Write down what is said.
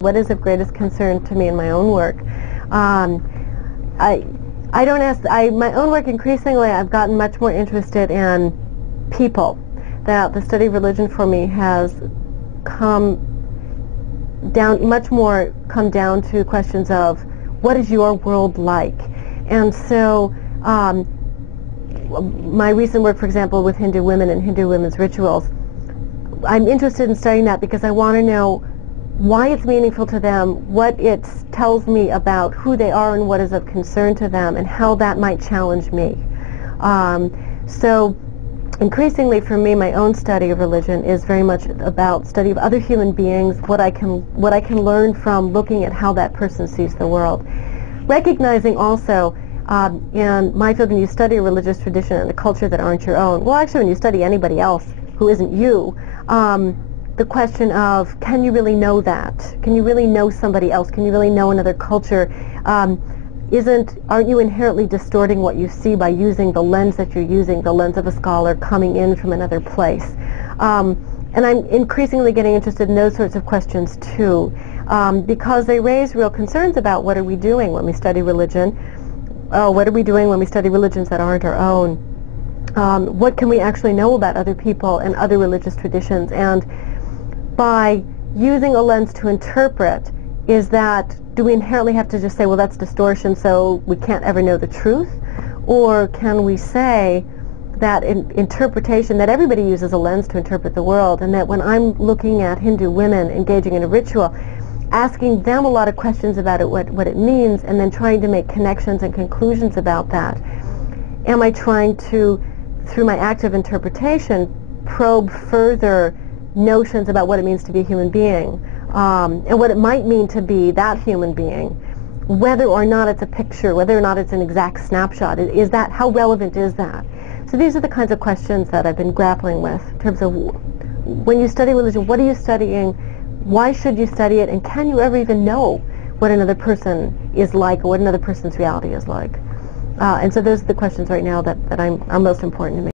What is of greatest concern to me in my own work? I don't ask. My own work increasingly, I've gotten much more interested in people. That the study of religion for me has come down to questions of what is your world like, and so my recent work, for example, with Hindu women and Hindu women's rituals, I'm interested in studying that because I want to know why it's meaningful to them, what it tells me about who they are and what is of concern to them, and how that might challenge me. So increasingly for me, my own study of religion is very much about study of other human beings, what I can learn from looking at how that person sees the world. Recognizing also in my field, when you study a religious tradition and a culture that aren't your own, well, actually when you study anybody else who isn't you, the question of, can you really know that? Can you really know somebody else? Can you really know another culture? Aren't you inherently distorting what you see by using the lens that you're using, the lens of a scholar coming in from another place? And I'm increasingly getting interested in those sorts of questions too, because they raise real concerns about what are we doing when we study religion? What are we doing when we study religions that aren't our own? What can we actually know about other people and other religious traditions? And by using a lens to interpret, do we inherently have to just say, well, that's distortion, so we can't ever know the truth? Or can we say that interpretation, that everybody uses a lens to interpret the world, and that when I'm looking at Hindu women engaging in a ritual, asking them a lot of questions about it, what it means, and then trying to make connections and conclusions about that, am I trying to, through my active interpretation, probe further notions about what it means to be a human being, and what it might mean to be that human being, whether or not it's a picture, whether or not it's an exact snapshot. How relevant is that? So these are the kinds of questions that I've been grappling with in terms of, when you study religion, what are you studying, why should you study it, and can you ever even know what another person is like, or what another person's reality is like? And so those are the questions right now that are most important to me.